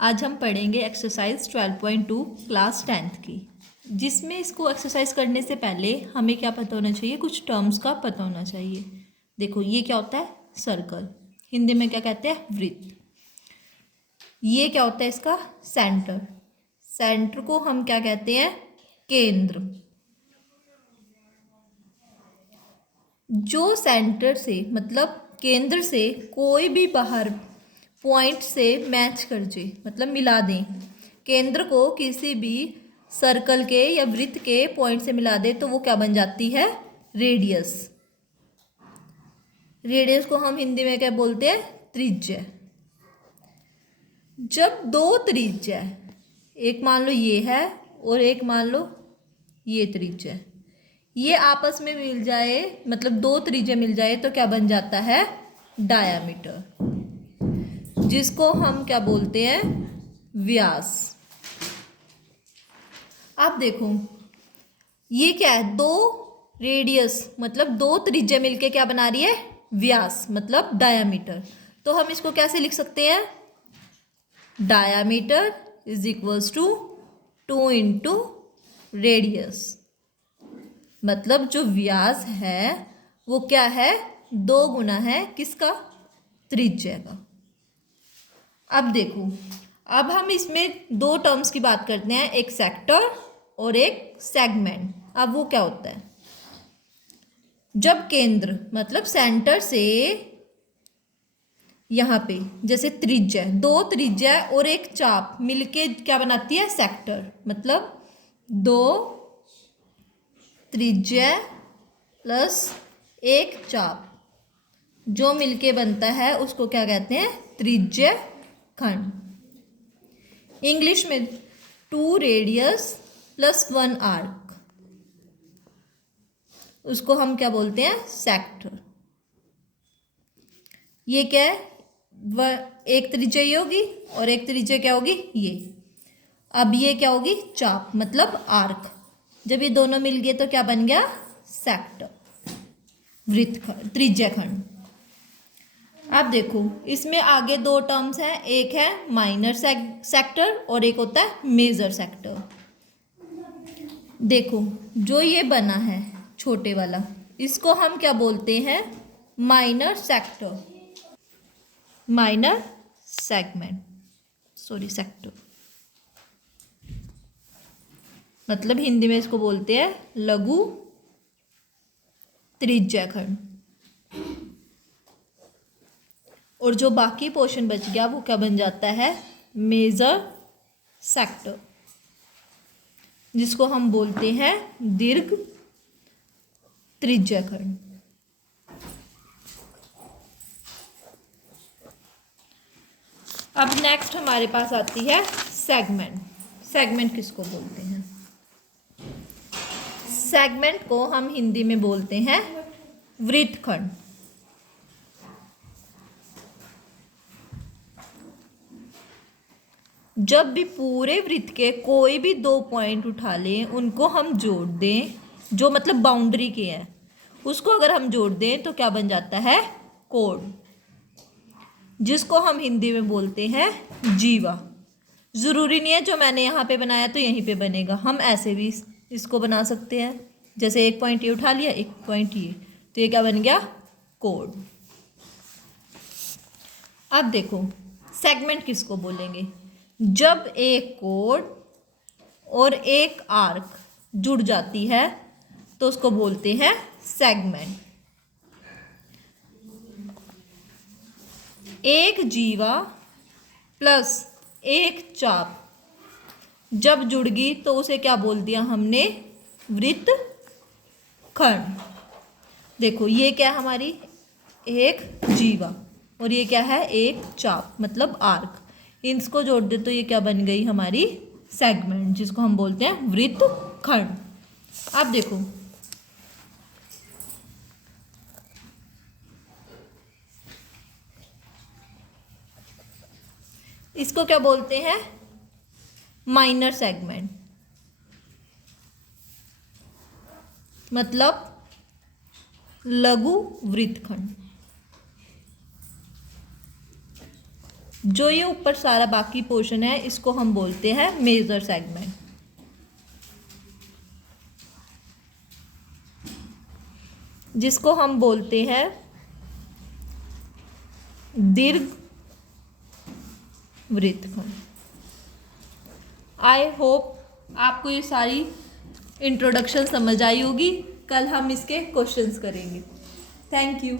आज हम पढ़ेंगे एक्सरसाइज 12.2 क्लास 10th की, जिसमें इसको एक्सरसाइज करने से पहले हमें क्या पता होना चाहिए, कुछ टर्म्स का पता होना चाहिए। देखो ये क्या होता है, सर्कल, हिंदी में क्या कहते हैं, वृत्त। ये क्या होता है, इसका सेंटर, सेंटर को हम क्या कहते हैं, केंद्र। जो सेंटर से मतलब केंद्र से कोई भी बाहर पॉइंट से मैच कर जाए, मतलब मिला दें, केंद्र को किसी भी सर्कल के या वृत्त के पॉइंट से मिला दे तो वो क्या बन जाती है, रेडियस। रेडियस को हम हिंदी में क्या बोलते हैं, त्रिज्या। जब दो त्रिज्या, एक मान लो ये है और एक मान लो ये त्रिज्या, ये आपस में मिल जाए, मतलब दो त्रिज्या मिल जाए तो क्या बन जाता है, डायामीटर, जिसको हम क्या बोलते हैं, व्यास। आप देखो ये क्या है, दो रेडियस मतलब दो त्रिज्या मिलके क्या बना रही है, व्यास मतलब डायामीटर। तो हम इसको कैसे लिख सकते हैं, diameter is equals to 2 into radius. मतलब जो व्यास है वो क्या है, 2 गुना है किसका, त्रिज्या का। अब देखो, अब हम इसमें दो टर्म्स की बात करते हैं, एक सेक्टर और एक सेगमेंट। अब वो क्या होता है, जब केंद्र मतलब सेंटर से यहाँ पे जैसे त्रिज्या, दो त्रिज्या और एक चाप मिलके क्या बनाती है, सेक्टर। मतलब दो त्रिज्या प्लस एक चाप जो मिलके बनता है उसको क्या कहते हैं, त्रिज्या खंड। इंग्लिश में 2 रेडियस प्लस 1 आर्क, उसको हम क्या बोलते हैं, सेक्टर। ये क्या है, एक त्रिज्या ये होगी और एक त्रिज्या क्या होगी, ये। अब ये क्या होगी, चाप मतलब आर्क। जब ये दोनों मिल गए तो क्या बन गया, सेक्टर, वृत्तखंड, त्रिज्या खंड। अब देखो इसमें आगे दो टर्म्स हैं, एक है माइनर सेक्टर और एक होता है मेजर सेक्टर। देखो जो ये बना है छोटे वाला, इसको हम क्या बोलते हैं, minor sector, minor segment, sorry sector. मतलब हिंदी में इसको बोलते हैं लघु त्रिज्या खंड। और जो बाकी पोर्शन बच गया वो क्या बन जाता है, मेजर सेक्टर, जिसको हम बोलते हैं दीर्घ त्रिज्या खंड। अब नेक्स्ट हमारे पास आती है सेगमेंट। सेगमेंट किसको बोलते हैं, सेगमेंट को हम हिंदी में बोलते हैं वृत्तखंड। जब भी पूरे वृत्त के कोई भी दो पॉइंट उठा लें, उनको हम जोड़ दें, जो मतलब बाउंड्री के हैं, उसको अगर हम जोड़ दें तो क्या बन जाता है, कोण, जिसको हम हिंदी में बोलते हैं जीवा। ज़रूरी नहीं है जो मैंने यहाँ पे बनाया तो यहीं पे बनेगा, हम ऐसे भी इसको बना सकते हैं। जैसे एक पॉइंट ये उठा लिया, एक पॉइंट ये, तो ये क्या बन गया, कोण। अब देखो सेगमेंट किसको बोलेंगे, जब एक कोण और एक आर्क जुड़ जाती है तो उसको बोलते हैं सेगमेंट। एक जीवा प्लस एक चाप जब जुड़ गई तो उसे क्या बोल दिया हमने, वृत्तखंड। देखो ये क्या है हमारी, एक जीवा और ये क्या है, एक चाप मतलब आर्क। इनको जोड़ दे तो ये क्या बन गई हमारी, सेगमेंट, जिसको हम बोलते हैं वृत्तखंड। अब देखो इसको क्या बोलते हैं, माइनर सेगमेंट, मतलब लघु वृत्तखंड। जो ये ऊपर सारा बाकी पोर्शन है इसको हम बोलते हैं मेजर सेगमेंट। जिसको हम बोलते हैं दीर्घ वृत्तखंड। आई होप आपको ये सारी इंट्रोडक्शन समझ आई होगी। कल हम इसके क्वेश्चंस करेंगे। Thank you.